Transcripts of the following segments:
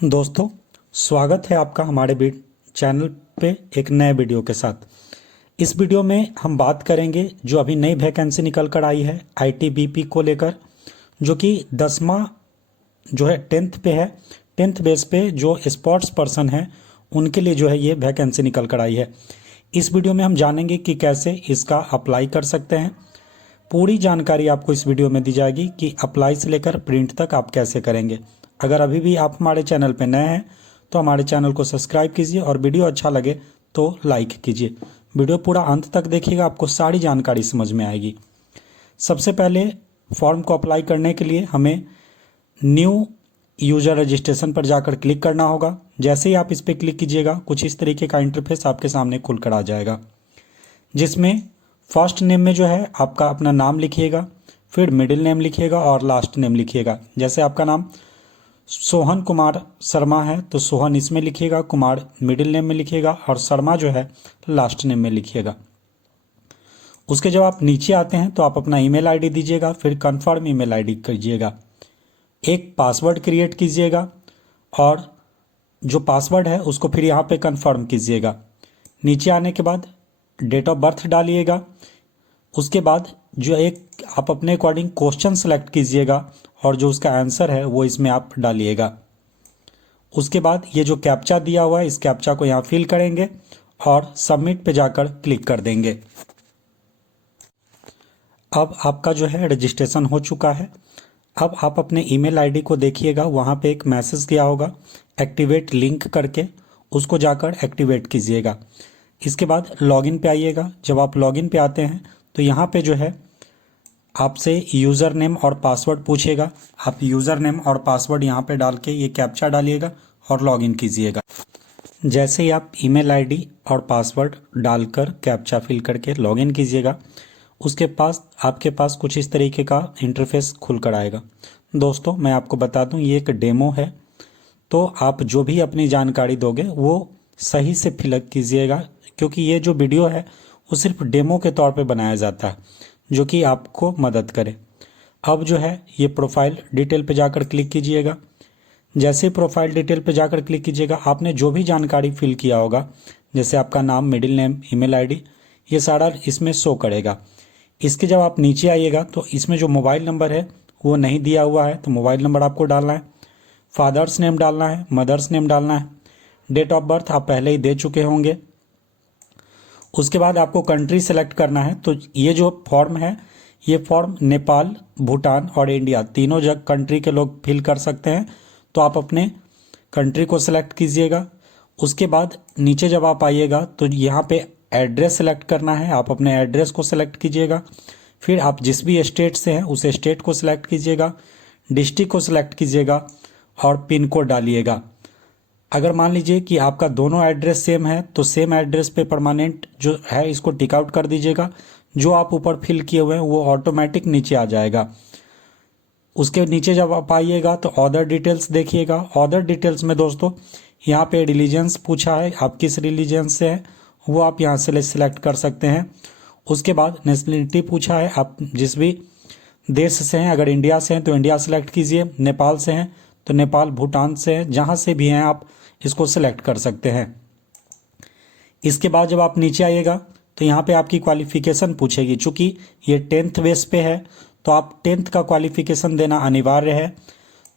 दोस्तों, स्वागत है आपका हमारे चैनल पे एक नए वीडियो के साथ। इस वीडियो में हम बात करेंगे जो अभी नई वैकेंसी निकल कर आई है आईटीबीपी को लेकर, जो कि 10वां जो है 10th पे है। 10th बेस पे जो स्पोर्ट्स पर्सन है उनके लिए जो है ये वैकेंसी निकल कर आई है। इस वीडियो में हम जानेंगे कि कैसे इसका अप्लाई कर सकते हैं। पूरी जानकारी आपको इस वीडियो में दी जाएगी कि अप्लाई से लेकर प्रिंट तक आप कैसे करेंगे। अगर अभी भी आप हमारे चैनल पर नए हैं तो हमारे चैनल को सब्सक्राइब कीजिए और वीडियो अच्छा लगे तो लाइक कीजिए। वीडियो पूरा अंत तक देखिएगा, आपको सारी जानकारी समझ में आएगी। सबसे पहले फॉर्म को अप्लाई करने के लिए हमें न्यू यूज़र रजिस्ट्रेशन पर जाकर क्लिक करना होगा। जैसे ही आप इस पर क्लिक कीजिएगा कुछ इस तरीके का इंटरफेस आपके सामने खुल कर आ जाएगा, जिसमें फर्स्ट नेम में जो है आपका अपना नाम लिखिएगा, फिर मिडिल नेम लिखिएगा और लास्ट नेम लिखिएगा। जैसे आपका नाम सोहन कुमार शर्मा है तो सोहन इसमें लिखिएगा, कुमार मिडिल नेम में लिखिएगा और शर्मा जो है लास्ट नेम में लिखिएगा। उसके जब आप नीचे आते हैं तो आप अपना ईमेल आईडी दीजिएगा, फिर कंफर्म ईमेल आईडी कीजिएगा। एक पासवर्ड क्रिएट कीजिएगा और जो पासवर्ड है उसको फिर यहाँ पे कंफर्म कीजिएगा। नीचे आने के बाद डेट ऑफ बर्थ डालिएगा। उसके बाद जो एक आप अपने अकॉर्डिंग क्वेश्चन सेलेक्ट कीजिएगा और जो उसका आंसर है वो इसमें आप डालिएगा। उसके बाद ये जो कैप्चा दिया हुआ है इस कैप्चा को यहाँ फिल करेंगे और सबमिट पे जाकर क्लिक कर देंगे। अब आपका जो है रजिस्ट्रेशन हो चुका है। अब आप अपने ईमेल आईडी को देखिएगा, वहाँ पे एक मैसेज गया होगा एक्टिवेट लिंक करके, उसको जाकर एक्टिवेट कीजिएगा। इसके बाद लॉगिन पे आइएगा। जब आप लॉगिन पे आते हैं तो यहाँ पे जो है आपसे यूज़र नेम और पासवर्ड पूछेगा। आप यूज़र नेम और पासवर्ड यहाँ पे डाल के ये कैप्चा डालिएगा और लॉगिन कीजिएगा। जैसे ही आप ईमेल आईडी और पासवर्ड डालकर कैप्चा फिल करके लॉगिन कीजिएगा, उसके पास आपके पास कुछ इस तरीके का इंटरफेस खुल कर आएगा। दोस्तों, मैं आपको बता दूं ये एक डेमो है, तो आप जो भी अपनी जानकारी दोगे वो सही से फिलअप कीजिएगा, क्योंकि ये जो वीडियो है वो सिर्फ डेमो के तौर पे बनाया जाता है जो कि आपको मदद करे। अब जो है ये प्रोफाइल डिटेल पे जाकर क्लिक कीजिएगा। जैसे ही प्रोफाइल डिटेल पे जाकर क्लिक कीजिएगा, आपने जो भी जानकारी फिल किया होगा, जैसे आपका नाम, मिडिल नेम, ईमेल आईडी, ये सारा इसमें शो करेगा। इसके जब आप नीचे आइएगा तो इसमें जो मोबाइल नंबर है वो नहीं दिया हुआ है, तो मोबाइल नंबर आपको डालना है। फादर्स नेम डालना है, मदर्स नेम डालना है। डेट ऑफ बर्थ आप पहले ही दे चुके होंगे। उसके बाद आपको कंट्री सेलेक्ट करना है। तो ये जो फॉर्म है ये फॉर्म नेपाल, भूटान और इंडिया तीनों जगह कंट्री के लोग फिल कर सकते हैं, तो आप अपने कंट्री को सिलेक्ट कीजिएगा। उसके बाद नीचे जब आप आइएगा तो यहाँ पे एड्रेस सेलेक्ट करना है, आप अपने एड्रेस को सिलेक्ट कीजिएगा। फिर आप जिस भी स्टेट से हैं उस स्टेट को सिलेक्ट कीजिएगा, डिस्ट्रिक्ट को सिलेक्ट कीजिएगा और पिन कोड डालिएगा। अगर मान लीजिए कि आपका दोनों एड्रेस सेम है तो सेम एड्रेस पे परमानेंट जो है इसको टिक आउट कर दीजिएगा। जो आप ऊपर फिल किए हुए हैं वो ऑटोमेटिक नीचे आ जाएगा। उसके नीचे जब आप आइएगा तो अदर डिटेल्स देखिएगा। अदर डिटेल्स में दोस्तों यहाँ पे रिलीजन्स पूछा है, आप किस रिलीजन से हैं वो आप यहाँ से सिलेक्ट कर सकते हैं। उसके बाद नेशनलिटी पूछा है, आप जिस भी देश से हैं, अगर इंडिया से हैं तो इंडिया सेलेक्ट कीजिए, नेपाल से हैं तो नेपाल, भूटान से हैं, जहाँ से भी हैं आप इसको सिलेक्ट कर सकते हैं। इसके बाद जब आप नीचे आइएगा तो यहाँ पे आपकी क्वालिफिकेशन पूछेगी। चूँकि ये 10th बेस पे है तो आप 10th का क्वालिफिकेशन देना अनिवार्य है।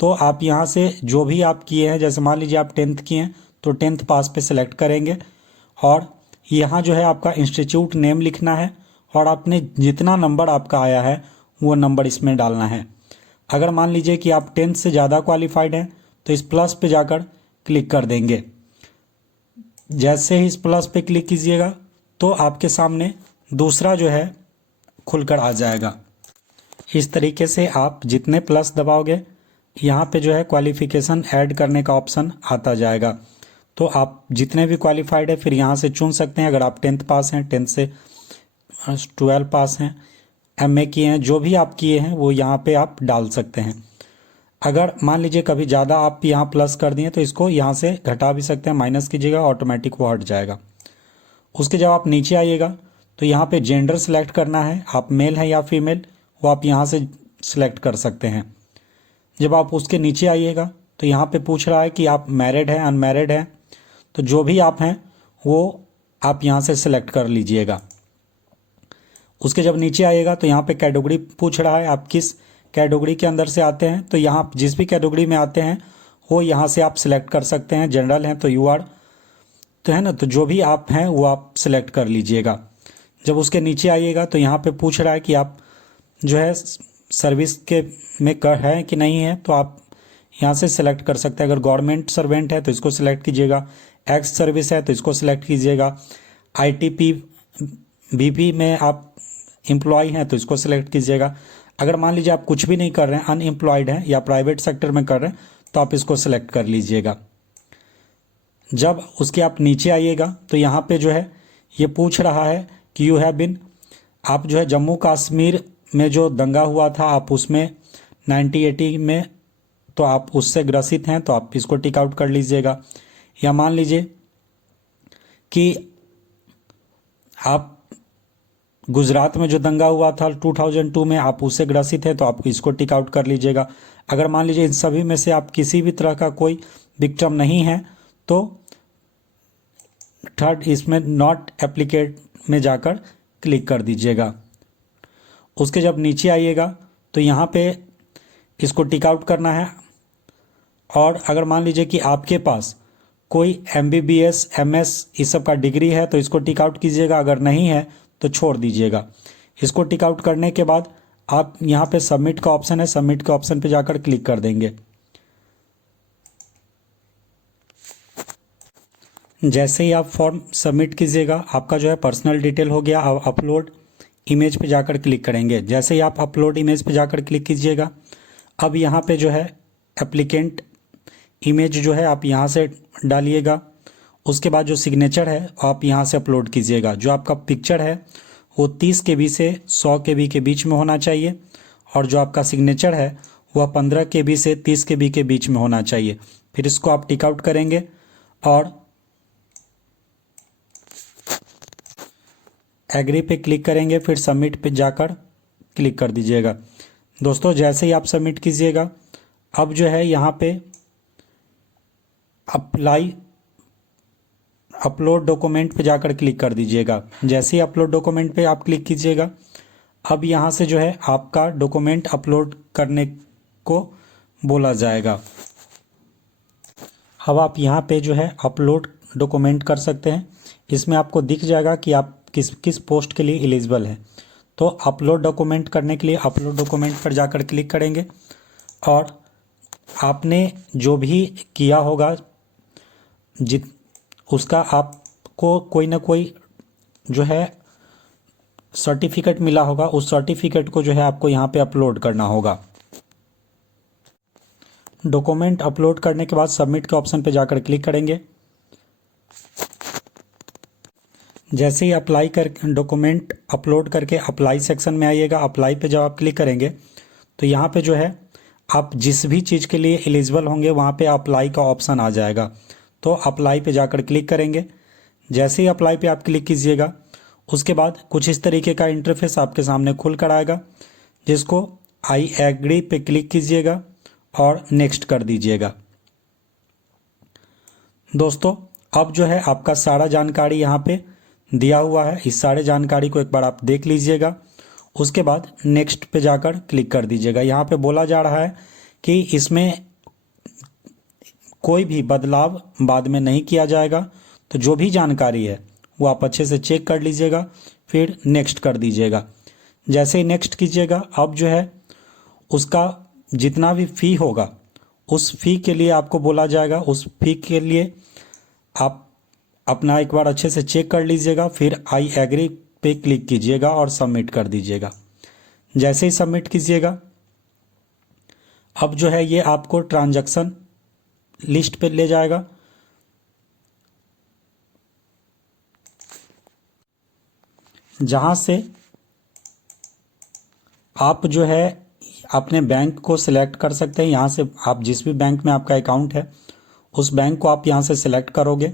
तो आप यहाँ से जो भी आप किए हैं, जैसे मान लीजिए आप 10th किए हैं तो 10th पास पे सिलेक्ट करेंगे और यहाँ जो है आपका इंस्टीट्यूट नेम लिखना है और आपने जितना नंबर आपका आया है वो नंबर इसमें डालना है। अगर मान लीजिए कि आप 10th से ज़्यादा क्वालिफाइड हैं तो इस प्लस पे जाकर क्लिक कर देंगे। जैसे ही इस प्लस पे क्लिक कीजिएगा तो आपके सामने दूसरा जो है खुलकर आ जाएगा। इस तरीके से आप जितने प्लस दबाओगे यहाँ पे जो है क्वालिफिकेशन ऐड करने का ऑप्शन आता जाएगा। तो आप जितने भी क्वालिफाइड है फिर यहाँ से चुन सकते हैं। अगर आप 10th पास हैं, 10th से 12 पास हैं, MA किए हैं, जो भी आप किए हैं वो यहाँ पे आप डाल सकते हैं। अगर मान लीजिए कभी ज़्यादा आप यहाँ प्लस कर दिए तो इसको यहाँ से घटा भी सकते हैं, माइनस कीजिएगा, ऑटोमेटिक वो हट जाएगा। उसके जब आप नीचे आइएगा तो यहाँ पे जेंडर सेलेक्ट करना है, आप मेल हैं या फीमेल वो आप यहाँ से सिलेक्ट कर सकते हैं। जब आप उसके नीचे आइएगा तो यहाँ पे पूछ रहा है कि आप मैरिड हैं अनमैरिड हैं, तो जो भी आप हैं वो आप यहाँ से सिलेक्ट कर लीजिएगा। उसके जब नीचे आइएगा तो यहाँ पे कैटेगरी पूछ रहा है आप किस कैटेगरी के अंदर से आते हैं, तो यहाँ जिस भी कैटेगरी में आते हैं वो यहाँ से आप सिलेक्ट कर सकते हैं। जनरल हैं तो यू आर, तो है ना, तो जो भी आप हैं वो आप सिलेक्ट कर लीजिएगा। जब उसके नीचे आइएगा तो यहाँ पे पूछ रहा है कि आप जो है सर्विस के में कर है कि नहीं है, तो आप यहाँ से सिलेक्ट कर सकते हैं। अगर गवर्नमेंट सर्वेंट है तो इसको सिलेक्ट कीजिएगा, एक्स सर्विस है तो इसको सिलेक्ट कीजिएगा, आईटीपी बीपी में आप एम्प्लॉय हैं तो इसको सिलेक्ट कीजिएगा। अगर मान लीजिए आप कुछ भी नहीं कर रहे हैं, अनएम्प्लॉयड हैं या प्राइवेट सेक्टर में कर रहे हैं, तो आप इसको सिलेक्ट कर लीजिएगा। जब उसके आप नीचे आइएगा तो यहाँ पे जो है ये पूछ रहा है कि यू हैव बिन, आप जो है जम्मू कश्मीर में जो दंगा हुआ था आप उसमें 1980 में, तो आप उससे ग्रसित हैं तो आप इसको टिक आउट कर लीजिएगा। या मान लीजिए कि आप गुजरात में जो दंगा हुआ था 2002 में आप उससे ग्रसित हैं तो आप इसको टिक आउट कर लीजिएगा। अगर मान लीजिए इन सभी में से आप किसी भी तरह का कोई विक्टिम नहीं है तो थर्ड इसमें नॉट एप्लीकेट में जाकर क्लिक कर दीजिएगा। उसके जब नीचे आइएगा तो यहाँ पे इसको टिक आउट करना है। और अगर मान लीजिए कि आपके पास कोई MBBS MS इस सब का डिग्री है तो इसको टिक आउट कीजिएगा, अगर नहीं है तो छोड़ दीजिएगा। इसको टिक आउट करने के बाद आप यहाँ पे सबमिट का ऑप्शन है, सबमिट के ऑप्शन पे जाकर क्लिक कर देंगे। जैसे ही आप फॉर्म सबमिट कीजिएगा आपका जो है पर्सनल डिटेल हो गया। अब अपलोड इमेज पे जाकर क्लिक करेंगे। जैसे ही आप अपलोड इमेज पे जाकर क्लिक कीजिएगा, अब यहाँ पे जो है एप्लीकेंट इमेज जो है आप यहाँ से डालिएगा। उसके बाद जो सिग्नेचर है आप यहाँ से अपलोड कीजिएगा। जो आपका पिक्चर है वो 30 KB से 100 KB के बीच में होना चाहिए, और जो आपका सिग्नेचर है वह 15 KB से 30 KB के बीच में होना चाहिए। फिर इसको आप टिक आउट करेंगे और एग्री पे क्लिक करेंगे, फिर सबमिट पे जाकर क्लिक कर दीजिएगा। दोस्तों जैसे ही आप सबमिट कीजिएगा, अब जो है यहाँ पे अप्लाई अपलोड डॉक्यूमेंट पे जाकर क्लिक कर दीजिएगा। जैसे ही अपलोड डॉक्यूमेंट पे आप क्लिक कीजिएगा, अब यहाँ से जो है आपका डॉक्यूमेंट अपलोड करने को बोला जाएगा। अब आप यहाँ पे जो है अपलोड डॉक्यूमेंट कर सकते हैं। इसमें आपको दिख जाएगा कि आप किस किस पोस्ट के लिए एलिजिबल हैं। तो अपलोड डॉक्यूमेंट करने के लिए अपलोड डॉक्यूमेंट पर जाकर क्लिक करेंगे, और आपने जो भी किया होगा उसका आपको कोई ना कोई जो है सर्टिफिकेट मिला होगा, उस सर्टिफिकेट को जो है आपको यहाँ पे अपलोड करना होगा। डॉक्यूमेंट अपलोड करने के बाद सबमिट के ऑप्शन पे जाकर क्लिक करेंगे। जैसे ही अप्लाई कर डॉक्यूमेंट अपलोड करके अप्लाई सेक्शन में आइएगा, अप्लाई पे जब आप क्लिक करेंगे तो यहाँ पे जो है आप जिस भी चीज़ के लिए एलिजिबल होंगे वहाँ पे अप्लाई का ऑप्शन आ जाएगा। तो अप्लाई पे जाकर क्लिक करेंगे। जैसे ही अप्लाई पे आप क्लिक कीजिएगा, उसके बाद कुछ इस तरीके का इंटरफेस आपके सामने खुल कर आएगा, जिसको आई एग्री पे क्लिक कीजिएगा और नेक्स्ट कर दीजिएगा। दोस्तों अब जो है आपका सारा जानकारी यहाँ पे दिया हुआ है। इस सारे जानकारी को एक बार आप देख लीजिएगा। उसके बाद नेक्स्ट पे जाकर क्लिक कर दीजिएगा। यहाँ पे बोला जा रहा है कि इसमें कोई भी बदलाव बाद में नहीं किया जाएगा, तो जो भी जानकारी है वो आप अच्छे से चेक कर लीजिएगा, फिर नेक्स्ट कर दीजिएगा। जैसे ही नेक्स्ट कीजिएगा, अब जो है उसका जितना भी फ़ी होगा उस फ़ी के लिए आपको बोला जाएगा। उस फ़ी के लिए आप अपना एक बार अच्छे से चेक कर लीजिएगा, फिर आई एग्री पे क्लिक कीजिएगा और सबमिट कर दीजिएगा। जैसे ही सबमिट कीजिएगा, अब जो है ये आपको ट्रांजैक्शन लिस्ट पे ले जाएगा। जहाँ से आप जो है अपने बैंक को सिलेक्ट कर सकते हैं। यहाँ से आप जिस भी बैंक में आपका अकाउंट है उस बैंक को आप यहाँ से सिलेक्ट करोगे।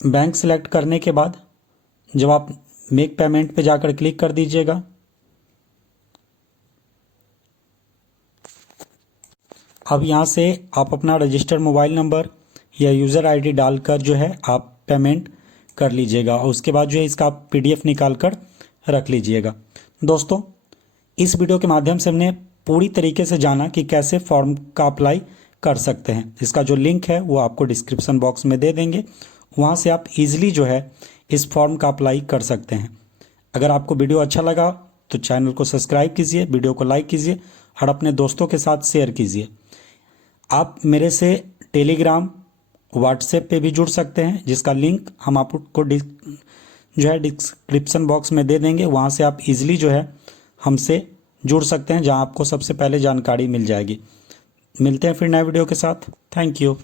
बैंक सिलेक्ट करने के बाद जब आप मेक पेमेंट पे जाकर क्लिक कर दीजिएगा, अब यहाँ से आप अपना रजिस्टर्ड मोबाइल नंबर या यूज़र आईडी डालकर जो है आप पेमेंट कर लीजिएगा और उसके बाद जो है इसका आप PDF निकाल कर रख लीजिएगा। दोस्तों, इस वीडियो के माध्यम से हमने पूरी तरीके से जाना कि कैसे फॉर्म का अप्लाई कर सकते हैं। इसका जो लिंक है वो आपको डिस्क्रिप्शन बॉक्स में दे देंगे, वहाँ से आप इजीली जो है इस फॉर्म का अप्लाई कर सकते हैं। अगर आपको वीडियो अच्छा लगा तो चैनल को सब्सक्राइब कीजिए, वीडियो को लाइक कीजिए और अपने दोस्तों के साथ शेयर कीजिए। आप मेरे से टेलीग्राम, व्हाट्सएप पे भी जुड़ सकते हैं, जिसका लिंक हम आपको जो है डिस्क्रिप्शन बॉक्स में दे देंगे। वहाँ से आप इजीली जो है हमसे जुड़ सकते हैं, जहाँ आपको सबसे पहले जानकारी मिल जाएगी। मिलते हैं फिर नए वीडियो के साथ। Thank you.